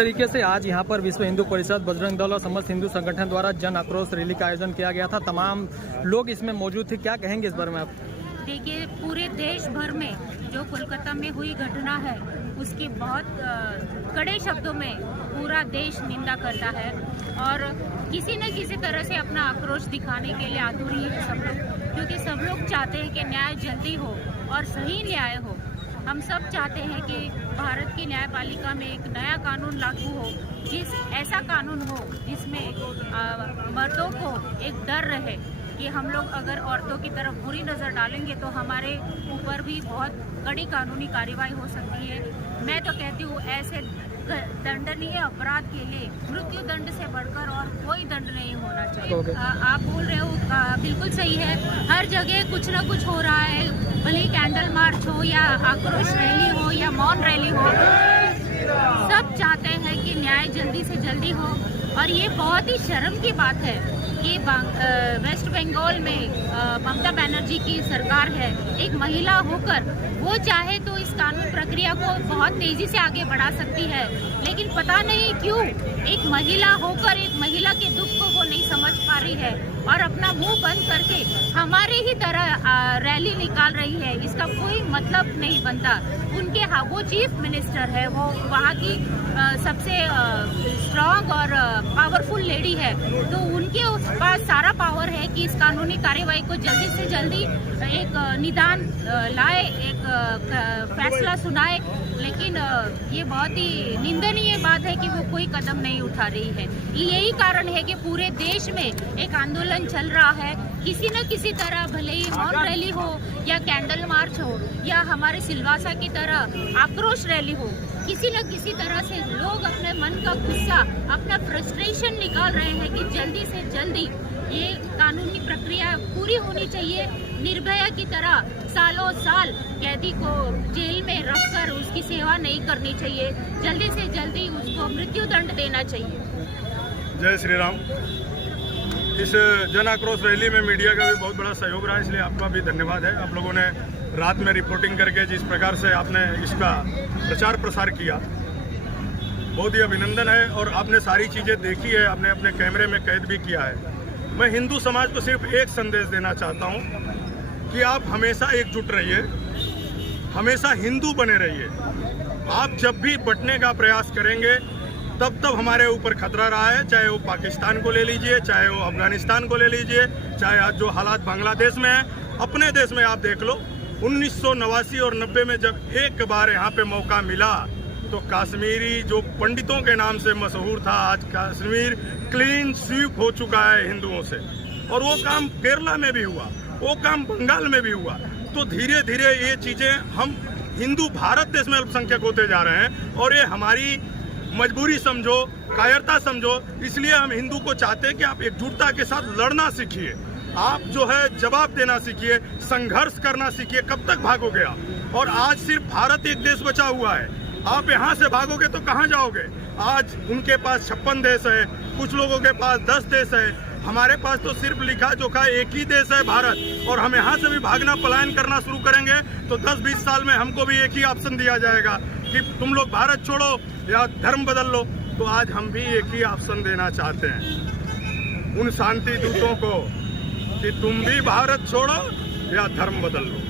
तरीके से आज यहाँ पर विश्व हिंदू परिषद, बजरंग दल और समस्त हिंदू संगठन द्वारा जन आक्रोश रैली का आयोजन किया गया था, तमाम लोग इसमें मौजूद थे, क्या कहेंगे इस बारे में आप? देखिए, पूरे देश भर में जो कोलकाता में हुई घटना है उसकी बहुत कड़े शब्दों में पूरा देश निंदा करता है और किसी न किसी तरह से अपना आक्रोश दिखाने के लिए आतुर है सब लोग, क्योंकि सब लोग चाहते हैं कि न्याय जल्दी हो और सही न्याय हो। हम सब चाहते हैं कि भारत की न्यायपालिका में एक नया कानून लागू हो, ऐसा कानून हो जिसमें मर्दों को एक डर रहे कि हम लोग अगर औरतों की तरफ बुरी नज़र डालेंगे तो हमारे ऊपर भी बहुत कड़ी कानूनी कार्रवाई हो सकती है। मैं तो कहती हूँ ऐसे दंडनीय अपराध के लिए मृत्यु दंड से बढ़कर और कोई दंड नहीं होना चाहिए। आप बोल रहे हो बिल्कुल सही है, हर जगह कुछ ना कुछ हो रहा है, भले ही कैंडल मार्च हो या आक्रोश रैली हो या मौन रैली हो, सब चाहते हैं कि न्याय जल्दी से जल्दी हो। और ये बहुत ही शर्म की बात है कि वेस्ट बंगाल में ममता बनर्जी की सरकार है, एक महिला होकर वो चाहे तो इस कानून प्रक्रिया को बहुत तेजी से आगे बढ़ा सकती है, लेकिन पता नहीं क्यों एक महिला होकर एक महिला के दुख को वो नहीं समझ पा रही है और अपना मुंह बंद करके हमारे ही तरह रैली निकाल रही है। इसका कोई मतलब नहीं बनता। उनके वो चीफ मिनिस्टर है, वो वहाँ की सबसे स्ट्रांग और पावरफुल लेडी है, तो उनके पास सारा पावर है कि इस कानूनी कार्यवाही को जल्दी से जल्दी एक निदान लाए, एक फैसला सुनाए। लेकिन ये बहुत ही निंदनीय बात है कि वो कोई कदम नहीं उठा रही है। यही कारण है कि पूरे देश में एक आंदोलन चल रहा है, किसी न किसी तरह, भले ही मौन रैली हो या कैंडल मार्च हो या हमारे सिलवासा की तरह आक्रोश रैली हो, किसी न किसी तरह से लोग अपने मन का गुस्सा, अपना फ्रस्ट्रेशन निकाल रहे हैं कि जल्दी से जल्दी ये कानूनी प्रक्रिया पूरी होनी चाहिए। निर्भया की तरह सालों साल कैदी को जेल में रखकर उसकी सेवा नहीं करनी चाहिए, जल्दी से जल्दी उसको मृत्यु दंड देना चाहिए। जय श्री राम। इस जन आक्रोश रैली में मीडिया का भी बहुत बड़ा सहयोग रहा है, इसलिए आपका भी धन्यवाद है। आप लोगों ने रात में रिपोर्टिंग करके जिस प्रकार से आपने इसका प्रचार प्रसार किया, बहुत ही अभिनंदन है। और आपने सारी चीज़ें देखी है, आपने अपने कैमरे में कैद भी किया है। मैं हिंदू समाज को सिर्फ एक संदेश देना चाहता हूँ कि आप हमेशा एकजुट रहिए, हमेशा हिंदू बने रहिए। आप जब भी बंटने का प्रयास करेंगे तब हमारे ऊपर खतरा रहा है, चाहे वो पाकिस्तान को ले लीजिए, चाहे वो अफगानिस्तान को ले लीजिए, चाहे आज जो हालात बांग्लादेश में है, अपने देश में आप देख लो। 1989 और 90 में जब एक बार यहाँ पे मौका मिला तो कश्मीरी जो पंडितों के नाम से मशहूर था, आज कश्मीर क्लीन स्वीप हो चुका है हिंदुओं से। और वो काम केरला में भी हुआ, वो काम बंगाल में भी हुआ। तो धीरे धीरे ये चीज़ें, हम हिंदू भारत देश में अल्पसंख्यक होते जा रहे हैं और ये हमारी मजबूरी समझो, कायरता समझो। इसलिए हम हिंदू को चाहते हैं कि आप एकजुटता के साथ लड़ना सीखिए, आप जो है जवाब देना सीखिए, संघर्ष करना सीखिए। कब तक भागोगे आप? और आज सिर्फ भारत एक देश बचा हुआ है, आप यहाँ से भागोगे तो कहाँ जाओगे? आज उनके पास 56 देश है, कुछ लोगों के पास 10 देश है, हमारे पास तो सिर्फ लिखा जोखा एक ही देश है भारत। और हम यहाँ से भी भागना, पलायन करना शुरू करेंगे तो 10-20 साल में हमको भी एक ही ऑप्शन दिया जाएगा कि तुम लोग भारत छोड़ो या धर्म बदल लो। तो आज हम भी एक ही ऑप्शन देना चाहते हैं उन शांति दूतों को कि तुम भी भारत छोड़ो या धर्म बदल लो।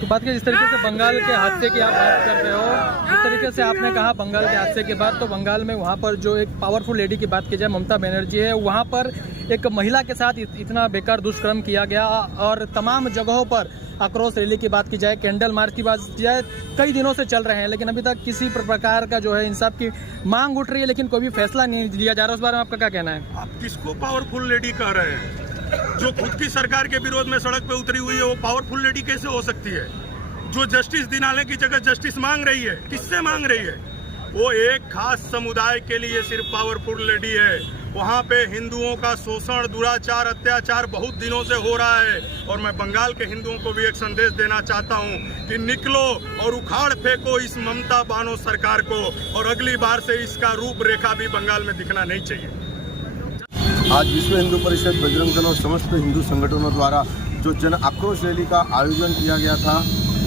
तो बात करें जिस तरीके से बंगाल के हादसे की आप बात कर रहे हो, जिस तरीके से आपने कहा बंगाल के हादसे के बाद, तो बंगाल में वहाँ पर जो एक पावरफुल लेडी की बात की जाए, ममता बनर्जी है, वहाँ पर एक महिला के साथ इतना बेकार दुष्कर्म किया गया। और तमाम जगहों पर आक्रोश रैली की बात की जाए, कैंडल मार्च की बात की जाए, कई दिनों से चल रहे हैं, लेकिन अभी तक किसी प्रकार का जो है इंसाफ की मांग उठ रही है, लेकिन कोई भी फैसला नहीं लिया जा रहा। उस बारे में आपका क्या कहना है? आप किसको पावरफुल लेडी कह रहे हैं? जो खुद की सरकार के विरोध में सड़क पे उतरी हुई है, वो पावरफुल लेडी कैसे हो सकती है? जो जस्टिस दिलाने की जगह जस्टिस मांग रही है, किससे मांग रही है? वो एक खास समुदाय के लिए सिर्फ पावरफुल लेडी है। वहाँ पे हिंदुओं का शोषण, दुराचार, अत्याचार बहुत दिनों से हो रहा है। और मैं बंगाल के हिंदुओं को भी एक संदेश देना चाहता हूँ कि निकलो और उखाड़ फेंको इस ममता बानो सरकार को, और अगली बार से इसका रूपरेखा भी बंगाल में दिखना नहीं चाहिए। आज विश्व हिंदू परिषद, बजरंग दल और समस्त हिंदू संगठनों द्वारा जो जन आक्रोश रैली का आयोजन किया गया था,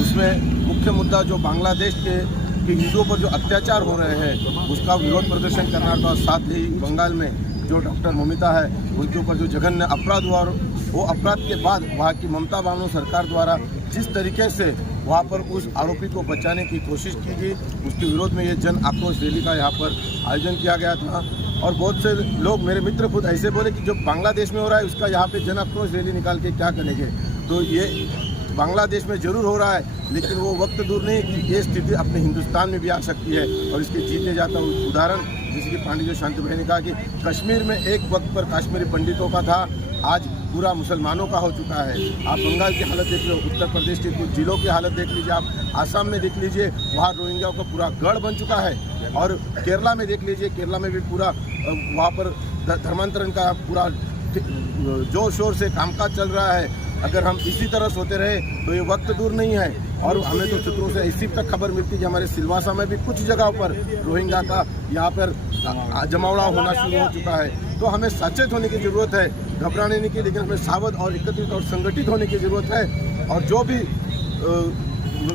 उसमें मुख्य मुद्दा जो बांग्लादेश के कि हिंदुओं पर जो अत्याचार हो रहे हैं उसका विरोध प्रदर्शन करना था। साथ ही बंगाल में जो डॉक्टर ममिता है उनके ऊपर जो जघन्य अपराध हुआ, और वो अपराध के बाद वहाँ की ममता बानो सरकार द्वारा जिस तरीके से वहाँ पर उस आरोपी को बचाने की कोशिश की गई, उसके विरोध में ये जन आक्रोश रैली का यहाँ पर आयोजन किया गया था। और बहुत से लोग, मेरे मित्र खुद ऐसे बोले कि जो बांग्लादेश में हो रहा है उसका यहाँ पे जन आक्रोश रैली निकाल के क्या करेंगे। तो ये बांग्लादेश में जरूर हो रहा है, लेकिन वो वक्त दूर नहीं कि ये स्थिति अपने हिंदुस्तान में भी आ सकती है। और इसके जीते जाता उदाहरण जैसे कि पांडे जो शांति भाई ने कहा कि कश्मीर में एक वक्त पर कश्मीरी पंडितों का था, आज पूरा मुसलमानों का हो चुका है। आप बंगाल की हालत देख लो, उत्तर प्रदेश के कुछ जिलों की हालत देख लीजिए, आप आसाम में देख लीजिए, वहाँ रोहिंग्याओं का पूरा गढ़ बन चुका है। और केरला में देख लीजिए, केरला में भी पूरा वहाँ पर धर्मांतरण का पूरा जोर शोर से कामकाज चल रहा है। अगर हम इसी तरह सोते रहे तो ये वक्त दूर नहीं है। और हमें तो सूत्रों से इसी तक खबर मिलती है कि हमारे सिलवासा में भी कुछ जगहों पर रोहिंग्या का यहाँ पर जमावड़ा होना शुरू हो चुका है। तो हमें सचेत होने की ज़रूरत है, घबराने नहीं की, लेकिन हमें सावध और एकत्रित और संगठित होने की ज़रूरत है। और जो भी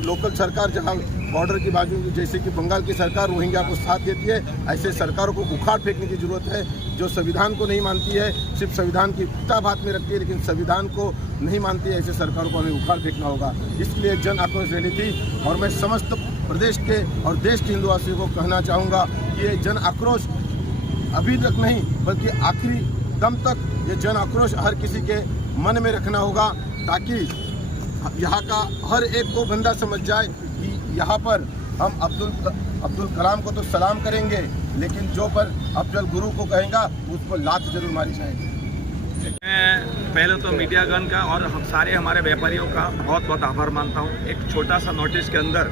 लोकल सरकार जहाँ बॉर्डर की बाजू, जैसे कि बंगाल की सरकार रोहिंग्या को साथ देती है, ऐसे सरकारों को उखाड़ फेंकने की ज़रूरत है। जो संविधान को नहीं मानती है, सिर्फ संविधान की किताब हाथ में रखती है लेकिन संविधान को नहीं मानती है, ऐसे सरकारों को हमें उखाड़ फेंकना होगा। इसलिए जन आक्रोश रैली थी। और मैं समस्त प्रदेश के और देश के हिंदुवासियों को कहना चाहूँगा कि ये जन आक्रोश अभी तक नहीं बल्कि आखिरी दम तक ये जन आक्रोश हर किसी के मन में रखना होगा, ताकि यहाँ का हर एक को बंदा समझ जाए कि यहाँ पर हम अब्दुल कलाम को तो सलाम करेंगे, लेकिन जो पर अफजल गुरु को कहेंगे उस पर लात जरूर मारी जाएगी। मैं पहले तो मीडियागण का और हम सारे हमारे व्यापारियों का बहुत बहुत आभार मानता हूँ। एक छोटा सा नोटिस के अंदर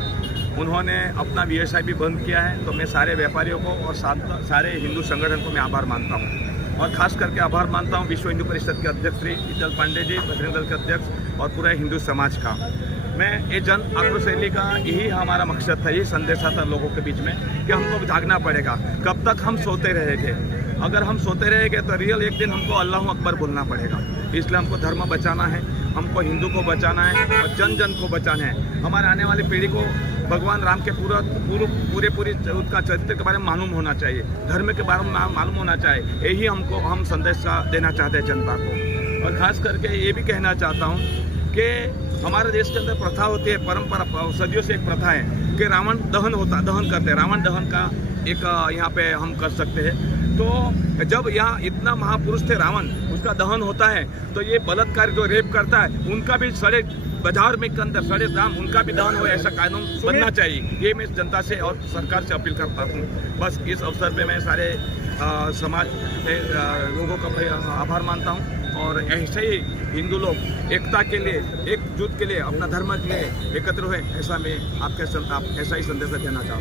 उन्होंने अपना वीएसआईपी बंद किया है, तो मैं सारे व्यापारियों को और सारे हिंदू संगठन को मैं आभार मानता हूँ। और खास करके आभार मानता हूँ विश्व हिंदू परिषद के अध्यक्ष श्री विठल पांडे जी, बजरंग दल के अध्यक्ष और पूरे हिंदू समाज का। मैं ये जन आक्रोश रैली का यही हमारा मकसद था, यही संदेशा था लोगों के बीच में कि हमको जागना पड़ेगा। कब तक हम सोते रहेंगे? अगर हम सोते रहेंगे तो रियल एक दिन हमको अल्लाह अकबर बोलना पड़ेगा। इसलिए हमको धर्म बचाना है, हमको हिंदू को बचाना है और जन जन को बचाना है। हमारे आने वाली पीढ़ी को भगवान राम के पूरी उसका चरित्र के बारे में मालूम होना चाहिए, धर्म के बारे में मालूम होना चाहिए। यही हम संदेश देना चाहते हैं जनता को। और ख़ास करके ये भी कहना चाहता हूँ कि हमारे देश के अंदर प्रथा होती है, परंपरा सदियों से एक प्रथा है कि रावण दहन करते हैं। रावण दहन का एक यहाँ पे हम कर सकते हैं। तो जब यहाँ इतना महापुरुष थे रावण, उसका दहन होता है तो ये बलात्कार जो रेप करता है उनका भी सड़े बाजार में के अंदर सड़े दाम उनका भी दहन हो, ऐसा कानून बनना चाहिए। ये मैं जनता से और सरकार से अपील करता हूँ। बस इस अवसर पे मैं सारे समाज लोगों का आभार मानता हूँ। और ऐसे ही हिंदू लोग एकता के लिए, एकजुट के लिए, अपना धर्म के लिए एकत्र हुए, ऐसा मैं ऐसा ही संदेश देना चाहता हूँ।